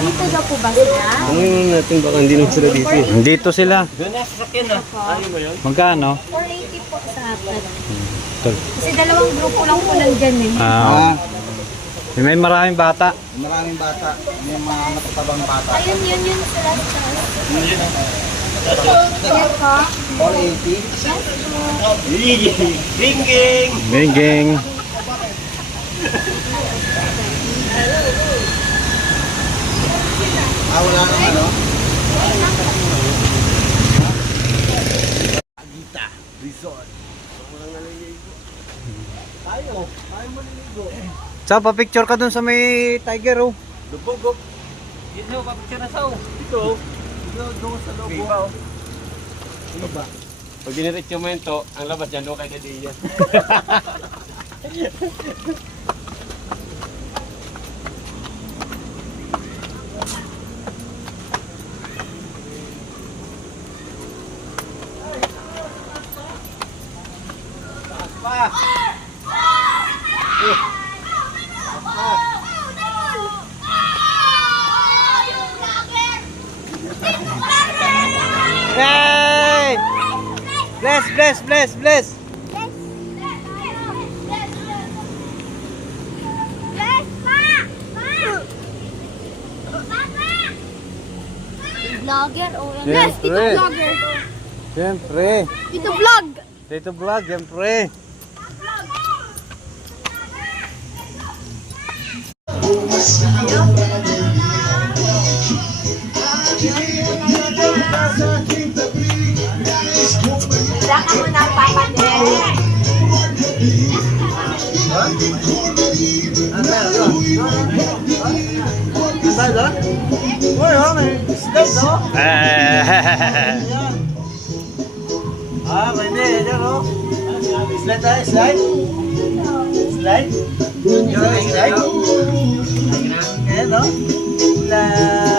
Dito daw po ba sila? Tanungin natin baka hindi naman sila dito eh. Dito sila. Doon na sasakyan na. Ano ba yun? Magkano? 480 po sa apat. Kasi dalawang grupo lang po nandyan eh. May maraming bata. Maraming bata. May mga matatabang bata. Ayun, yun sila sa taas. Yan po. 480. Binging! Binging. Wala nang ano? Agita Resort. Walang naliligo. Tayo maliligo. Sa pa-picture ka dun sa may tiger oh. Lubog. Dito, papicture na sa o. Dito. Doon sa loob. Iba o. Ano ba? Pag diniretso mo yun to, ang labas dyan, doon kay Nadia. Hey! Bless. Vlogger o yan. Yes, Tito pre. vlogger. Siyempre. Tito vlog. Dito vlog, siyempre. Wala ka muna papatin. Pwede. Yan o. Slide tayo, slide. Slide. Yan o, slide. Ayan o. Slide.